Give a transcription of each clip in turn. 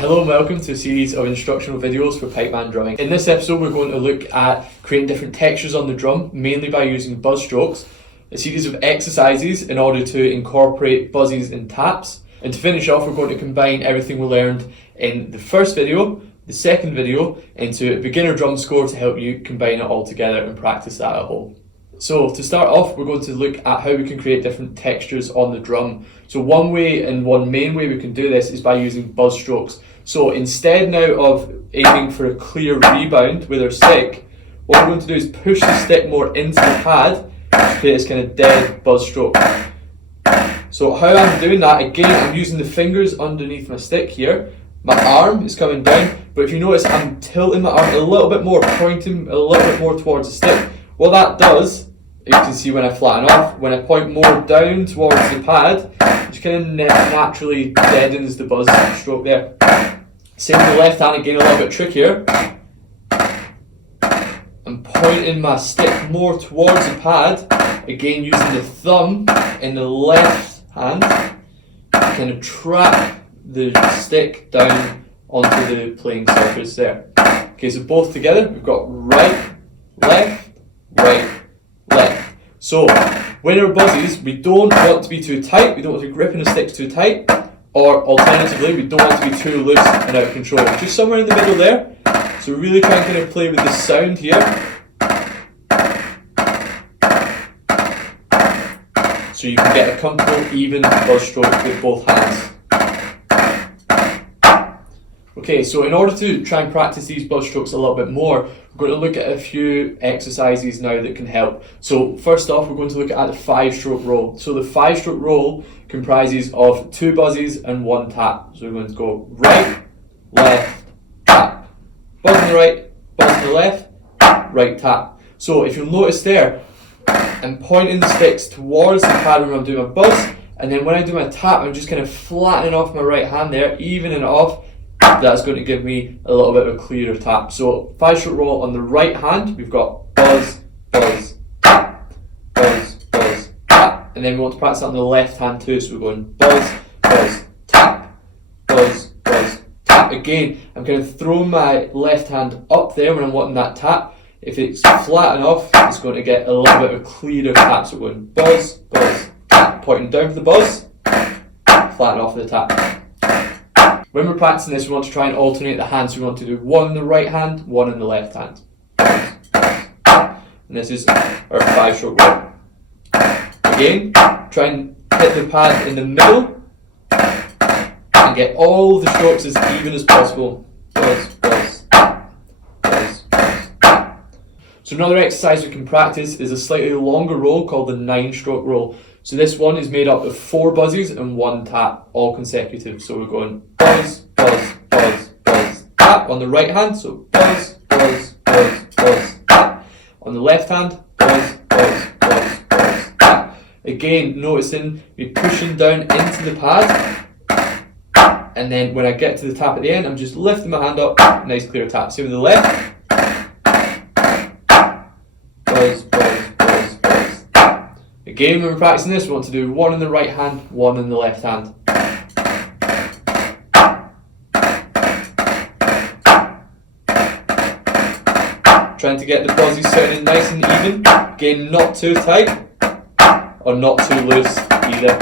Hello and welcome to a series of instructional videos for pipe band drumming. In this episode we're going to look at creating different textures on the drum, mainly by using buzz strokes, a series of exercises in order to incorporate buzzes and taps, and to finish off we're going to combine everything we learned in the first video, the second video, into a beginner drum score to help you combine it all together and practice that at home. So to start off, we're going to look at how we can create different textures on the drum. So one way and one main way we can do this is by using buzz strokes. So instead now of aiming for a clear rebound with our stick, what we're going to do is push the stick more into the pad to create this kind of dead buzz stroke. So how I'm doing that, again, I'm using the fingers underneath my stick here. My arm is coming down, but if you notice, I'm tilting my arm a little bit more, pointing a little bit more towards the stick. What that does, you can see when I flatten off, when I point more down towards the pad, it just kind of naturally deadens the buzz stroke there. Same with the left hand, again a little bit trickier. I'm pointing my stick more towards the pad, again using the thumb in the left hand to kind of trap the stick down onto the playing surface there. Okay, so both together, we've got right, left, right, left. So when our buzzes, we don't want to be too tight, we don't want to be gripping the sticks too tight, or alternatively, we don't want to be too loose and out of control. Just somewhere in the middle there. So really try and kind of play with the sound here. So you can get a comfortable, even buzz stroke with both hands. Okay, so in order to try and practice these buzz strokes a little bit more, we're going to look at a few exercises now that can help. So first off, we're going to look at the 5-stroke roll. So the 5-stroke roll comprises of 2 buzzes and 1 tap. So we're going to go right, left, tap. Buzz on the right, buzz on the left, right tap. So if you'll notice there, I'm pointing the sticks towards the pad when I'm doing my buzz, and then when I do my tap, I'm just kind of flattening off my right hand there, evening it off. That's going to give me a little bit of a clearer tap. So 5-stroke roll on the right hand, we've got buzz, buzz, tap, buzz, buzz, tap. And then we want to practice that on the left hand too. So we're going buzz, buzz, tap, buzz, buzz, tap. Again, I'm kind of throwing my left hand up there when I'm wanting that tap. If it's flatten off, it's going to get a little bit of a clearer tap. So we're going buzz, buzz, tap, pointing down for the buzz, flatten off for the tap. When we're practicing this, we want to try and alternate the hands. So we want to do one in the right hand, one in the left hand. And this is our 5-stroke roll. Again, try and hit the pad in the middle and get all the strokes as even as possible. Buzz, buzz, buzz, buzz. So another exercise we can practice is a slightly longer roll called the 9-stroke roll. So this one is made up of 4 buzzes and 1 tap, all consecutive. So we're going buzz, buzz, buzz, buzz, tap on the right hand. So buzz, buzz, buzz, buzz, tap. On the left hand, buzz, buzz, buzz, buzz, tap. Again, noticing me pushing down into the pad. And then when I get to the tap at the end, I'm just lifting my hand up, nice clear tap. Same with the left. Buzz, buzz, buzz, buzz, tap. Again, when we're practicing this, we want to do one in the right hand, one in the left hand. Trying to get the buzzes sounding nice and even. Again, not too tight or not too loose either.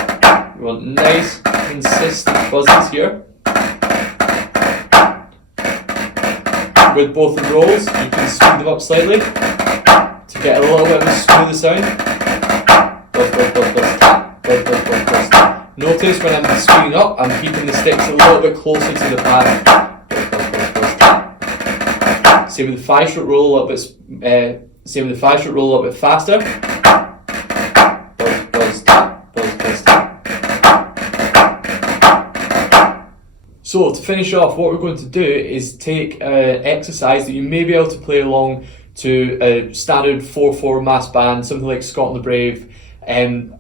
We want nice, consistent buzzes here. With both the rolls, you can speed them up slightly to get a little bit of a smoother sound. Buzz, buzz, buzz, buzz, tap. Buzz, buzz, buzz, buzz, tap. Notice when I'm speeding up, I'm keeping the sticks a little bit closer to the pad. Buzz, buzz, buzz, buzz, tap. Same with the 5-stroke roll a little bit faster. Buzz, buzz, tap. Buzz, buzz, tap. So to finish off, what we're going to do is take an exercise that you may be able to play along to a standard 4/4 mass band, something like Scott and the Brave, and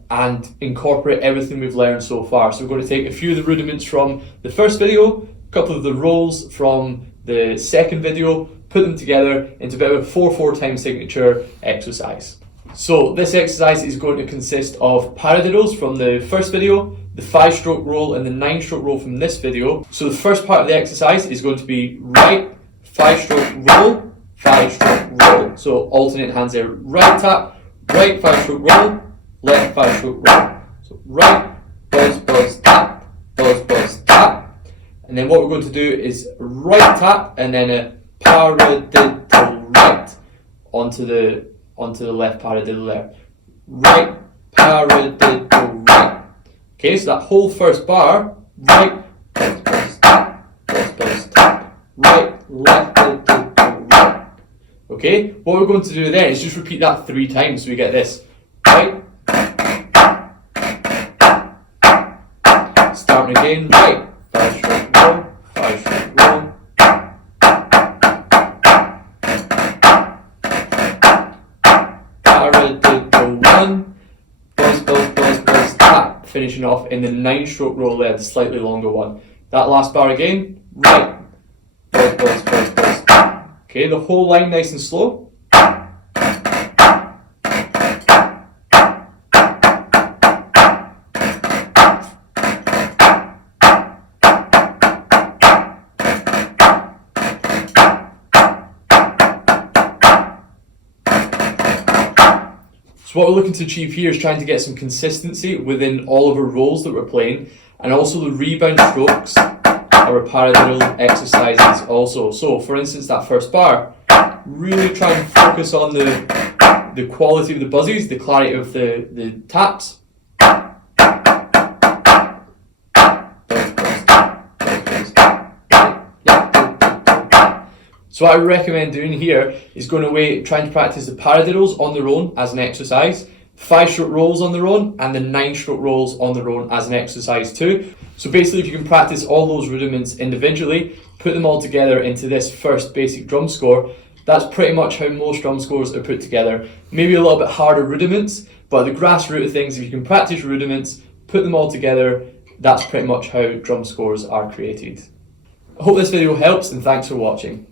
incorporate everything we've learned so far. So we're going to take a few of the rudiments from the first video, a couple of the rolls from the second video, put them together into a bit of a 4/4 time signature exercise. So this exercise is going to consist of paradiddles from the first video, the 5-stroke roll and the 9-stroke roll from this video. So the first part of the exercise is going to be right, 5-stroke roll, 5-stroke roll. So alternate hands there. Right tap, right 5-stroke roll, left 5-stroke roll. So right, buzz, buzz, tap, buzz, buzz, tap. And then what we're going to do is right tap and then a paradiddle right onto the left paradiddle there. Right, paradiddle right. Okay, so that whole first bar, right, buzz, buzz, tap, buzz, buzz, tap, right, left, diddle, right. Okay, what we're going to do then is just repeat that 3 times so we get this. Right, starting again, right, 5-stroke roll, 5-stroke roll. Paradiddle 1, buzz, buzz, buzz, buzz, tap. Finishing off in the 9-stroke roll there, the slightly longer one. That last bar again, right, buzz, buzz, buzz, buzz, tap. Okay, the whole line nice and slow. So what we're looking to achieve here is trying to get some consistency within all of our rolls that we're playing, and also the rebound strokes are our paradiddle exercises also. So for instance, that first bar, really try and focus on the quality of the buzzies, the clarity of the taps. So what I recommend doing here is going away, trying to practice the paradiddles on their own as an exercise, 5-stroke rolls on their own, and the 9-stroke rolls on their own as an exercise too. So basically, if you can practice all those rudiments individually, put them all together into this first basic drum score, that's pretty much how most drum scores are put together. Maybe a little bit harder rudiments, but the grassroots of things, if you can practice rudiments, put them all together, that's pretty much how drum scores are created. I hope this video helps, and thanks for watching.